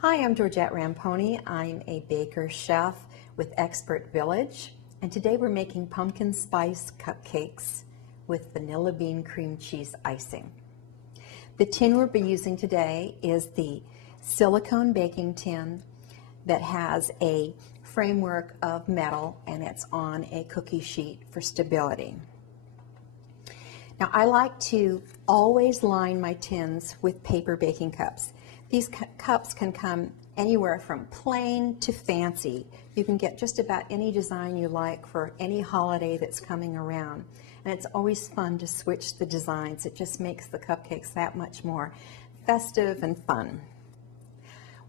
Hi, I'm Georgette Ramponi. I'm a baker chef with Expert Village, and today we're making pumpkin spice cupcakes with vanilla bean cream cheese icing. The tin we'll be using today is the silicone baking tin that has a framework of metal and it's on a cookie sheet for stability. Now, I like to always line my tins with paper baking cups. These cups can come anywhere from plain to fancy. You can get just about any design you like for any holiday that's coming around. And it's always fun to switch the designs. It just makes the cupcakes that much more festive and fun.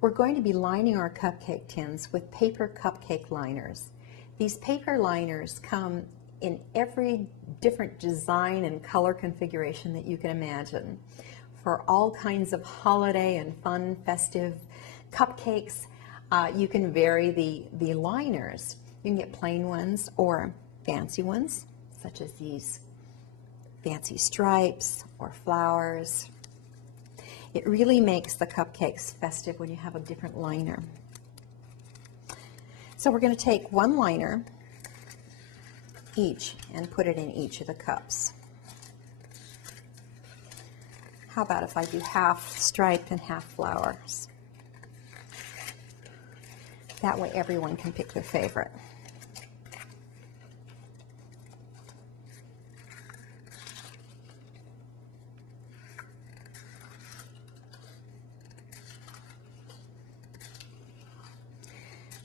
We're going to be lining our cupcake tins with paper cupcake liners. These paper liners come in every different design and color configuration that you can imagine. For all kinds of holiday and fun, festive cupcakes, you can vary the liners. You can get plain ones or fancy ones, such as these fancy stripes or flowers. It really makes the cupcakes festive when you have a different liner. So we're going to take one liner each and put it in each of the cups. How about if I do half striped and half flowers? That way everyone can pick their favorite.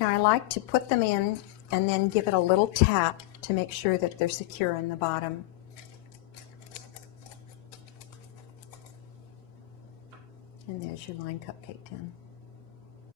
Now I like to put them in and then give it a little tap to make sure that they're secure in the bottom. And there's your lined cupcake tin.